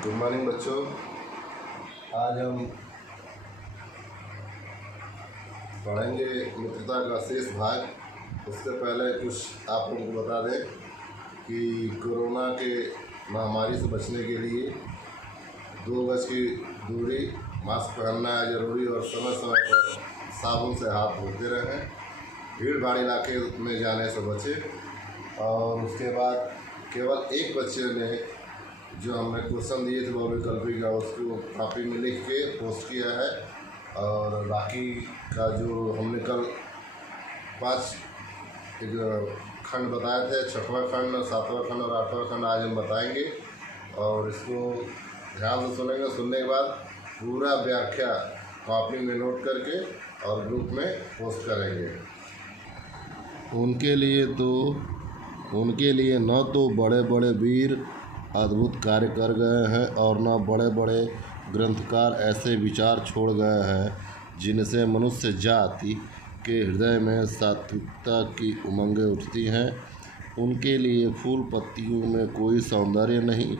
Good morning बच्चों। आज हम पढ़ेंगे मित्रता का शेष भाग। उससे पहले कुछ आप लोगों को बता दें कि कोरोना के महामारी से बचने के लिए 2 गज की दूरी, मास्क पहनना है जरूरी और समय समय पर साबुन से हाथ धोते रहें। भीड़ भाड़ इलाके में जाने से बचें। और उसके बाद केवल एक बच्चे ने जो हमने क्वेश्चन दिए थे वो विकल्पी का, उसको कॉपी में लिख के पोस्ट किया है। और बाकी का जो हमने कल 5 खंड बताए थे, 6वां खंड, 7वां खंड और 8वां खंड आज हम बताएंगे। और इसको ध्यान से सुनेंगे। सुनने के बाद पूरा व्याख्या कॉपी में नोट करके और ग्रुप में पोस्ट करेंगे। उनके लिए न तो बड़े बड़े वीर अद्भुत कार्य कर गए हैं और न बड़े बड़े ग्रंथकार ऐसे विचार छोड़ गए हैं जिनसे मनुष्य जाति के हृदय में सात्विकता की उमंगें उठती हैं। उनके लिए फूल पत्तियों में कोई सौंदर्य नहीं,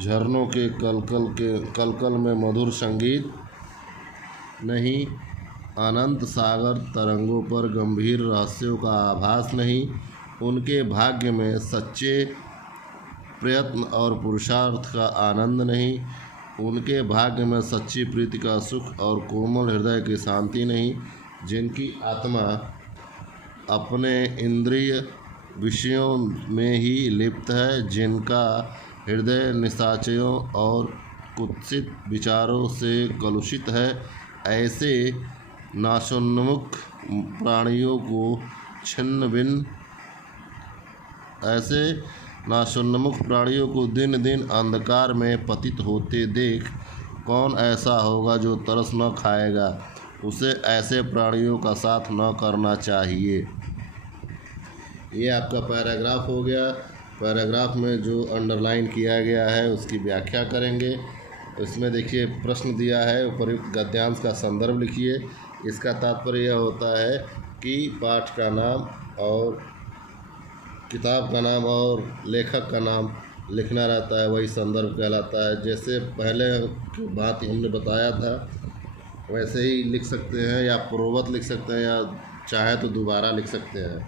झरनों के कलकल में मधुर संगीत नहीं, अनंत सागर तरंगों पर गंभीर रहस्यों का आभास नहीं। उनके भाग्य में सच्चे प्रयत्न और पुरुषार्थ का आनंद नहीं। उनके भाग्य में सच्ची प्रीति का सुख और कोमल हृदय की शांति नहीं। जिनकी आत्मा अपने इंद्रिय विषयों में ही लिप्त है, जिनका हृदय निशाचरों और कुत्सित विचारों से कलुषित है, ऐसे नाशोन्मुख प्राणियों को दिन दिन अंधकार में पतित होते देख कौन ऐसा होगा जो तरस न खाएगा। उसे ऐसे प्राणियों का साथ न करना चाहिए। ये आपका पैराग्राफ हो गया। पैराग्राफ में जो अंडरलाइन किया गया है उसकी व्याख्या करेंगे। इसमें देखिए प्रश्न दिया है, उपयुक्त गद्यांश का संदर्भ लिखिए। इसका तात्पर्य यह होता है कि पाठ का नाम और किताब का नाम और लेखक का नाम लिखना रहता है, वही संदर्भ कहलाता है। जैसे पहले की बात हमने बताया था वैसे ही लिख सकते हैं, या पूर्ववत लिख सकते हैं, या चाहे तो दोबारा लिख सकते हैं।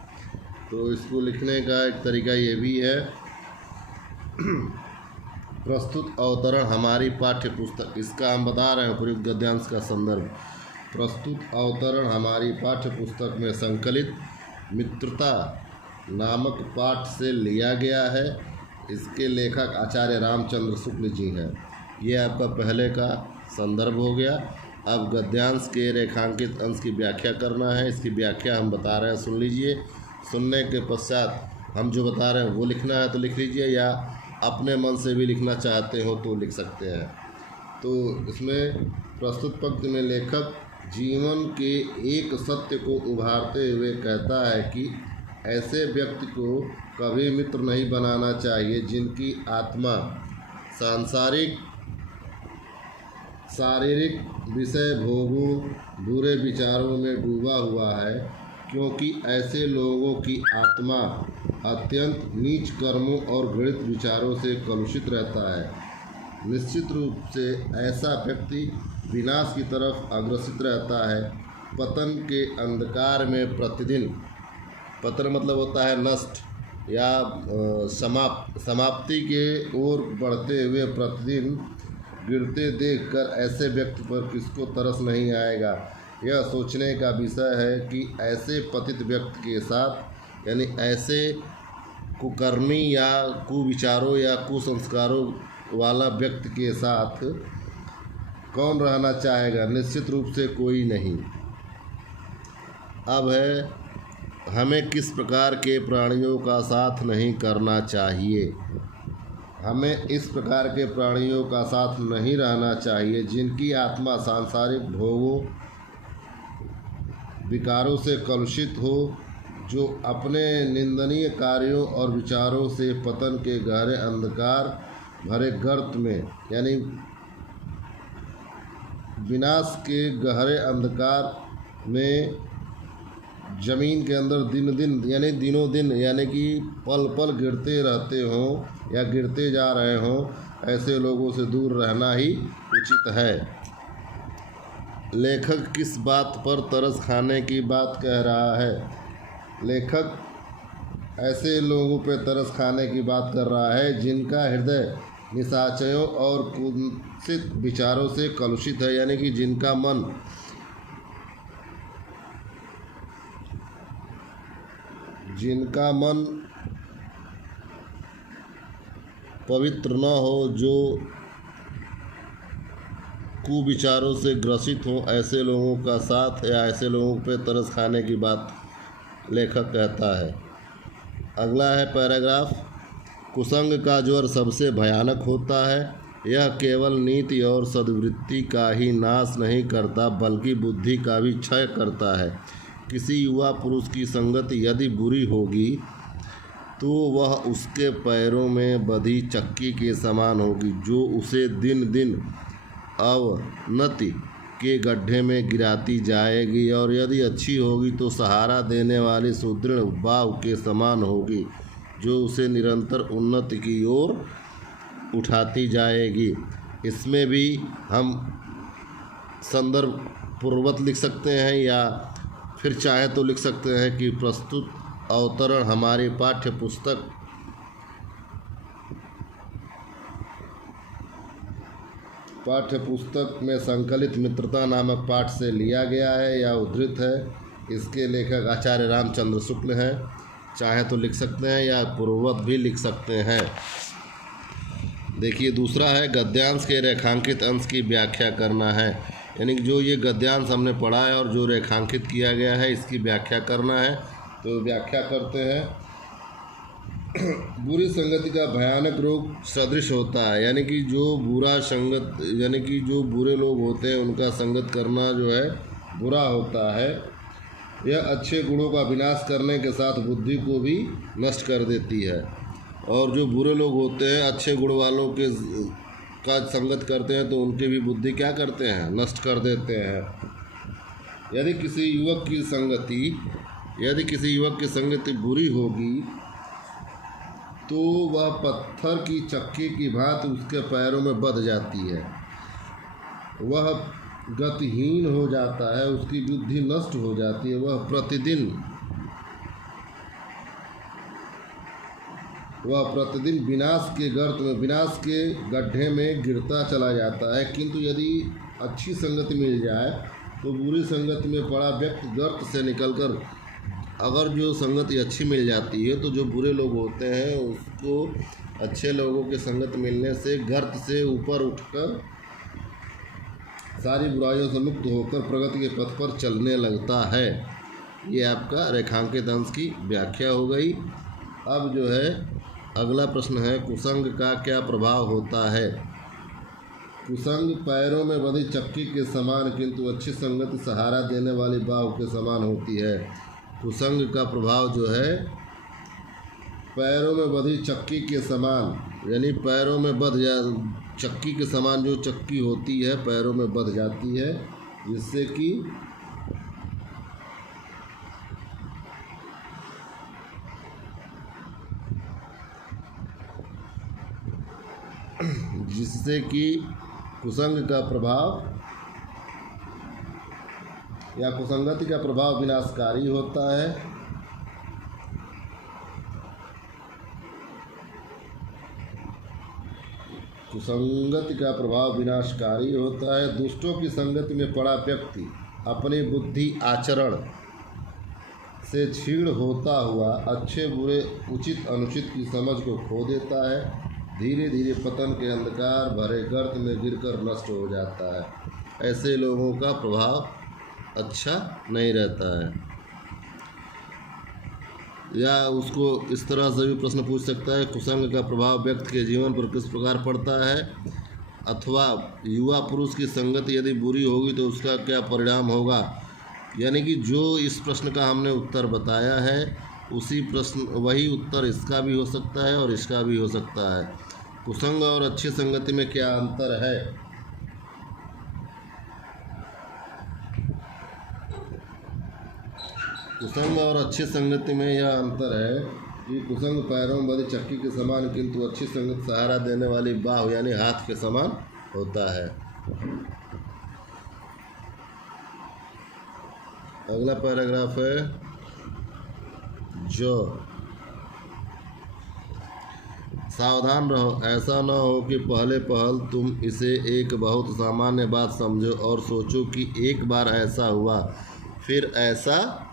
तो इसको लिखने का एक तरीका ये भी है। प्रस्तुत अवतरण हमारी पाठ्य पुस्तक, इसका हम बता रहे हैं उपयुक्त गद्यांश का संदर्भ। प्रस्तुत अवतरण हमारी पाठ्य पुस्तक में संकलित मित्रता नामक पाठ से लिया गया है। इसके लेखक आचार्य रामचंद्र शुक्ल जी हैं। ये आपका पहले का संदर्भ हो गया। अब गद्यांश के रेखांकित अंश की व्याख्या करना है। इसकी व्याख्या हम बता रहे हैं, सुन लीजिए। सुनने के पश्चात हम जो बता रहे हैं वो लिखना है तो लिख लीजिए, या अपने मन से भी लिखना चाहते हो तो लिख सकते हैं। तो इसमें प्रस्तुत पंक्ति में लेखक जीवन के एक सत्य को उभारते हुए कहता है कि ऐसे व्यक्ति को कभी मित्र नहीं बनाना चाहिए जिनकी आत्मा शारीरिक विषय भोगों, बुरे विचारों में डूबा हुआ है, क्योंकि ऐसे लोगों की आत्मा अत्यंत नीच कर्मों और घृणित विचारों से कलुषित रहता है। निश्चित रूप से ऐसा व्यक्ति विनाश की तरफ अग्रसित रहता है। पतन के अंधकार में प्रतिदिन, पतन मतलब होता है नष्ट या समाप्ति के ओर बढ़ते हुए प्रतिदिन गिरते देखकर ऐसे व्यक्ति पर किसको तरस नहीं आएगा। यह सोचने का विषय है कि ऐसे पतित व्यक्ति के साथ, यानी ऐसे कुकर्मी या कुविचारों या कुसंस्कारों वाला व्यक्ति के साथ कौन रहना चाहेगा। निश्चित रूप से कोई नहीं। अब है हमें किस प्रकार के प्राणियों का साथ नहीं करना चाहिए। हमें इस प्रकार के प्राणियों का साथ नहीं रहना चाहिए जिनकी आत्मा सांसारिक भोगों, विकारों से कलुषित हो, जो अपने निंदनीय कार्यों और विचारों से पतन के गहरे अंधकार भरे गर्त में, यानी विनाश के गहरे अंधकार में ज़मीन के अंदर दिन दिन यानी दिनों दिन यानी कि पल पल गिरते रहते हों या गिरते जा रहे हों, ऐसे लोगों से दूर रहना ही उचित है। लेखक किस बात पर तरस खाने की बात कह रहा है? लेखक ऐसे लोगों पे तरस खाने की बात कर रहा है जिनका हृदय निशाचरों और कुत्सित विचारों से कलुषित है, यानी कि जिनका मन पवित्र न हो, जो कुविचारों से ग्रसित हों, ऐसे लोगों का साथ या ऐसे लोगों पे तरस खाने की बात लेखक कहता है। अगला है पैराग्राफ। कुसंग का ज्वर सबसे भयानक होता है। यह केवल नीति और सद्वृत्ति का ही नाश नहीं करता बल्कि बुद्धि का भी क्षय करता है। किसी युवा पुरुष की संगति यदि बुरी होगी तो वह उसके पैरों में बंधी चक्की के समान होगी, जो उसे दिन दिन अवनति के गड्ढे में गिराती जाएगी, और यदि अच्छी होगी तो सहारा देने वाली सुदृढ़ बाव के समान होगी, जो उसे निरंतर उन्नति की ओर उठाती जाएगी। इसमें भी हम संदर्भ पूर्वक लिख सकते हैं या फिर चाहे तो लिख सकते हैं कि प्रस्तुत अवतरण हमारी पाठ्य पुस्तक में संकलित मित्रता नामक पाठ से लिया गया है या उद्धृत है। इसके लेखक आचार्य रामचंद्र शुक्ल हैं। चाहे तो लिख सकते हैं या पूर्ववत भी लिख सकते हैं। देखिए दूसरा है गद्यांश के रेखांकित अंश की व्याख्या करना है, यानी जो ये गद्यांश हमने पढ़ा है और जो रेखांकित किया गया है इसकी व्याख्या करना है। तो व्याख्या करते हैं। बुरी संगति का भयानक रोग सदृश होता है, यानी कि जो बुरे लोग होते हैं उनका संगत करना जो है बुरा होता है। यह अच्छे गुणों का विनाश करने के साथ बुद्धि को भी नष्ट कर देती है, और जो बुरे लोग होते हैं अच्छे गुण वालों के का संगत करते हैं तो उनकी भी बुद्धि क्या करते हैं, नष्ट कर देते हैं। यदि किसी युवक की संगति बुरी होगी तो वह पत्थर की चक्की की भांति उसके पैरों में बंध जाती है, वह गतिहीन हो जाता है, उसकी बुद्धि नष्ट हो जाती है, वह प्रतिदिन विनाश के गड्ढे में गिरता चला जाता है। किंतु यदि अच्छी संगति मिल जाए तो बुरी संगति में पड़ा व्यक्ति गर्त से निकलकर, अगर जो संगति अच्छी मिल जाती है तो जो बुरे लोग होते हैं उसको अच्छे लोगों के संगत मिलने से गर्त से ऊपर उठकर सारी बुराइयों से मुक्त होकर प्रगति के पथ पर चलने लगता है। ये आपका रेखांकित अंश की व्याख्या हो गई। अब जो है अगला प्रश्न है, कुसंग का क्या प्रभाव होता है? कुसंग पैरों में बंधी चक्की के समान किंतु अच्छी संगति सहारा देने वाली बाव के समान होती है। कुसंग का प्रभाव जो है पैरों में बंधी चक्की के समान, यानी पैरों में चक्की के समान जो चक्की होती है पैरों में बंध जाती है, जिससे कि कुसंग का प्रभाव या कुसंगति का प्रभाव विनाशकारी होता है। कुसंगति का प्रभाव विनाशकारी होता है। दुष्टों की संगति में पड़ा व्यक्ति अपनी बुद्धि आचरण से क्षीण होता हुआ अच्छे बुरे उचित अनुचित की समझ को खो देता है, धीरे धीरे पतन के अंधकार भरे गर्त में गिरकर नष्ट हो जाता है। ऐसे लोगों का प्रभाव अच्छा नहीं रहता है। या उसको इस तरह से भी प्रश्न पूछ सकता है, कुसंग का प्रभाव व्यक्ति के जीवन पर किस प्रकार पड़ता है, अथवा युवा पुरुष की संगति यदि बुरी होगी तो उसका क्या परिणाम होगा। यानी कि जो इस प्रश्न का हमने उत्तर बताया है वही उत्तर इसका भी हो सकता है और इसका भी हो सकता है। कुसंग और अच्छी संगति में क्या अंतर है? कुसंग और अच्छी संगति में यह अंतर है कि कुसंग पैरों में बंधी चक्की के समान, किंतु अच्छी संगत सहारा देने वाली बाह यानी हाथ के समान होता है। अगला पैराग्राफ है जो सावधान रहो, ऐसा न हो कि पहले पहल तुम इसे एक बहुत सामान्य बात समझो और सोचो कि एक बार ऐसा हुआ फिर ऐसा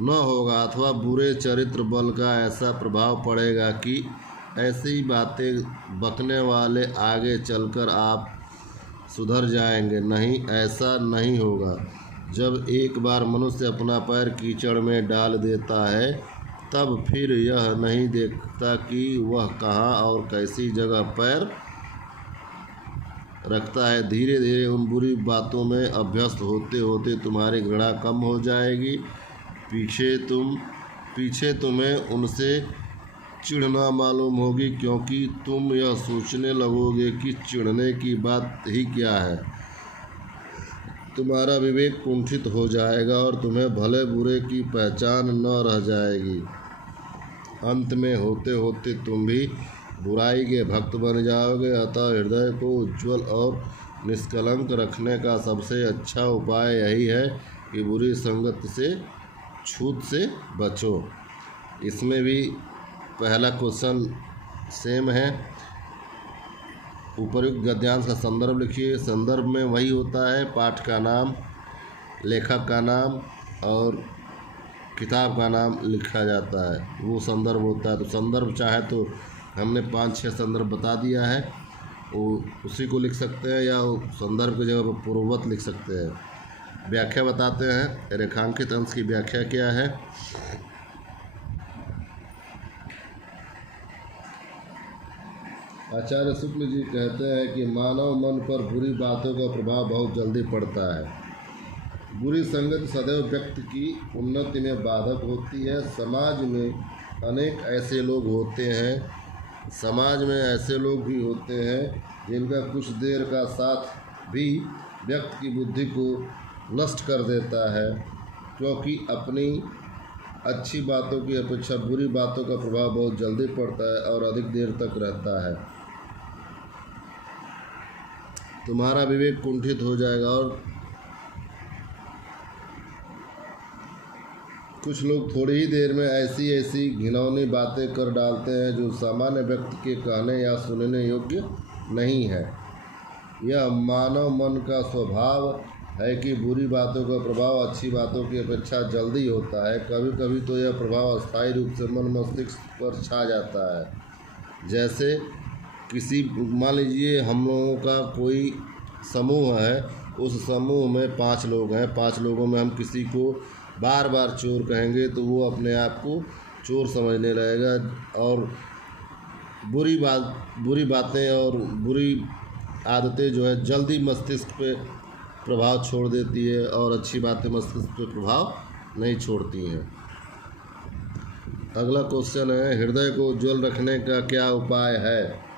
न होगा, अथवा बुरे चरित्र बल का ऐसा प्रभाव पड़ेगा कि ऐसी बातें बकने वाले आगे चलकर आप सुधर जाएंगे। नहीं, ऐसा नहीं होगा। जब एक बार मनुष्य अपना पैर कीचड़ में डाल देता है तब फिर यह नहीं देखता कि वह कहाँ और कैसी जगह पैर रखता है। धीरे धीरे उन बुरी बातों में अभ्यस्त होते होते तुम्हारी घृणा कम हो जाएगी। पीछे तुम्हें उनसे चिढ़ना मालूम होगी, क्योंकि तुम यह सोचने लगोगे कि चिढ़ने की बात ही क्या है। तुम्हारा विवेक कुंठित हो जाएगा और तुम्हें भले बुरे की पहचान न रह जाएगी। अंत में होते होते तुम भी बुराई के भक्त बन जाओगे। अतः हृदय को उज्ज्वल और निष्कलंक रखने का सबसे अच्छा उपाय यही है कि बुरी संगत से छूत से बचो। इसमें भी पहला क्वेश्चन सेम है। उपर्युक्त गद्यांश का संदर्भ लिखिए। संदर्भ में वही होता है, पाठ का नाम, लेखक का नाम और किताब का नाम लिखा जाता है, वो संदर्भ होता है। तो संदर्भ चाहे तो हमने 5-6 संदर्भ बता दिया है, वो उसी को लिख सकते हैं या संदर्भ की जगह पर पूर्ववत लिख सकते हैं। व्याख्या बताते हैं। रेखांकित अंश की व्याख्या क्या है। आचार्य शुक्ल जी कहते हैं कि मानव मन पर बुरी बातों का प्रभाव बहुत जल्दी पड़ता है। बुरी संगत सदैव व्यक्ति की उन्नति में बाधक होती है। समाज में ऐसे लोग भी होते हैं जिनका कुछ देर का साथ भी व्यक्ति की बुद्धि को नष्ट कर देता है, क्योंकि अपनी अच्छी बातों की अपेक्षा बुरी बातों का प्रभाव बहुत जल्दी पड़ता है और अधिक देर तक रहता है। तुम्हारा विवेक कुंठित हो जाएगा। और कुछ लोग थोड़ी ही देर में ऐसी घिनौनी बातें कर डालते हैं जो सामान्य व्यक्ति के कहने या सुनने योग्य नहीं है। यह मानव मन का स्वभाव है कि बुरी बातों का प्रभाव अच्छी बातों की अपेक्षा जल्दी होता है। कभी कभी तो यह प्रभाव अस्थायी रूप से मन मस्तिष्क पर छा जाता है। जैसे मान लीजिए हम लोगों का कोई समूह है, उस समूह में 5 लोग हैं। 5 लोगों में हम किसी को बार बार चोर कहेंगे तो वो अपने आप को चोर समझने लगेगा और बुरी बातें और बुरी आदतें जो है जल्दी मस्तिष्क पे प्रभाव छोड़ देती है और अच्छी बातें मस्तिष्क पे प्रभाव नहीं छोड़ती हैं। अगला क्वेश्चन है, हृदय को उज्ज्वल रखने का क्या उपाय है।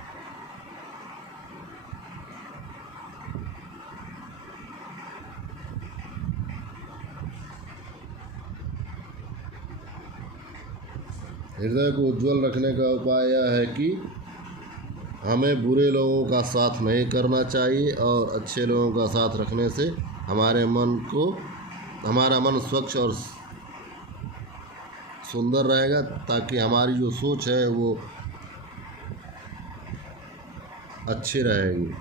हृदय को उज्ज्वल रखने का उपाय यह है कि हमें बुरे लोगों का साथ नहीं करना चाहिए और अच्छे लोगों का साथ रखने से हमारा मन स्वच्छ और सुंदर रहेगा, ताकि हमारी जो सोच है वो अच्छी रहेगी।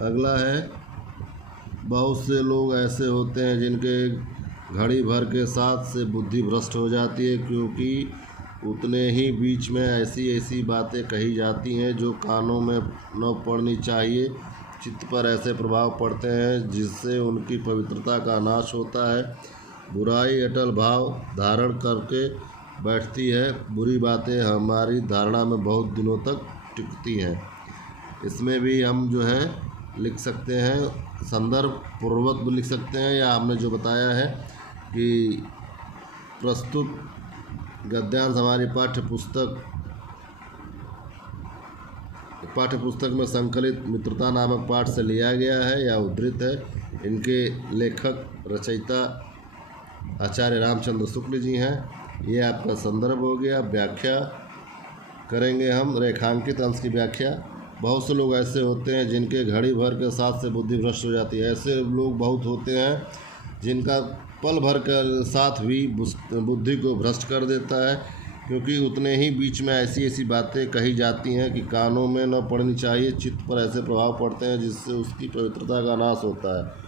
अगला है, बहुत से लोग ऐसे होते हैं जिनके घड़ी भर के साथ से बुद्धि भ्रष्ट हो जाती है, क्योंकि उतने ही बीच में ऐसी बातें कही जाती हैं जो कानों में न पड़नी चाहिए। चित्त पर ऐसे प्रभाव पड़ते हैं जिससे उनकी पवित्रता का नाश होता है। बुराई अटल भाव धारण करके बैठती है। बुरी बातें हमारी धारणा में बहुत दिनों तक टिकती हैं। इसमें भी हम जो है लिख सकते हैं, संदर्भ पूर्ववत भी लिख सकते हैं, या हमने जो बताया है कि प्रस्तुत गद्यांश हमारी पाठ्य पुस्तक में संकलित मित्रता नामक पाठ से लिया गया है या उद्धृत है। इनके लेखक रचयिता आचार्य रामचंद्र शुक्ल जी हैं। ये आपका संदर्भ हो गया। व्याख्या करेंगे हम, रेखांकित अंश की व्याख्या। बहुत से लोग ऐसे होते हैं जिनके घड़ी भर के साथ से बुद्धि भ्रष्ट हो जाती है। ऐसे लोग बहुत होते हैं जिनका पल भर के साथ भी बुद्धि को भ्रष्ट कर देता है, क्योंकि उतने ही बीच में ऐसी ऐसी बातें कही जाती हैं कि कानों में न पड़नी चाहिए। चित्त पर ऐसे प्रभाव पड़ते हैं जिससे उसकी पवित्रता का नाश होता है।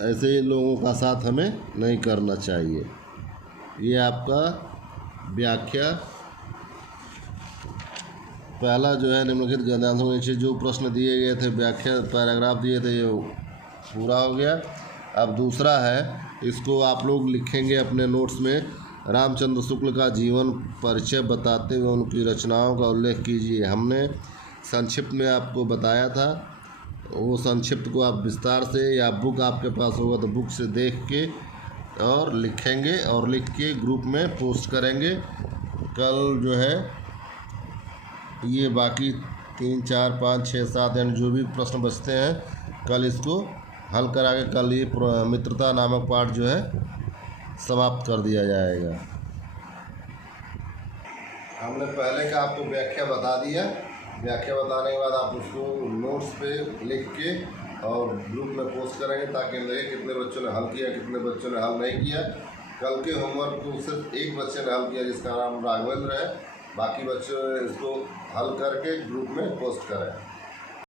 ऐसे लोगों का साथ हमें नहीं करना चाहिए। ये आपका व्याख्या पहला जो है निम्नलिखित गद्यांशों के नीचे जो प्रश्न दिए गए थे, व्याख्या पैराग्राफ दिए थे, ये पूरा हो गया। अब दूसरा है, इसको आप लोग लिखेंगे अपने नोट्स में। रामचंद्र शुक्ल का जीवन परिचय बताते हुए उनकी रचनाओं का उल्लेख कीजिए। हमने संक्षिप्त में आपको बताया था, वो संक्षिप्त को आप विस्तार से, या बुक आपके पास होगा तो बुक से देख के और लिखेंगे और लिख के ग्रुप में पोस्ट करेंगे। कल जो है ये बाकी 3, 4, 5, 6, 7 यानी जो भी प्रश्न बचते हैं कल इसको हल करा के कल ये मित्रता नामक पाठ जो है समाप्त कर दिया जाएगा। हमने पहले का आपको व्याख्या बता दिया। व्याख्या बताने के बाद आप उसको नोट्स पे लिख के और ग्रुप में पोस्ट करेंगे ताकि लगे कितने बच्चों ने हल किया, कितने बच्चों ने हल नहीं किया। कल के होमवर्क को सिर्फ एक बच्चे ने हल किया जिसका नाम राघवेंद्र है। बाकी बच्चे इसको हल करके ग्रुप में पोस्ट करें।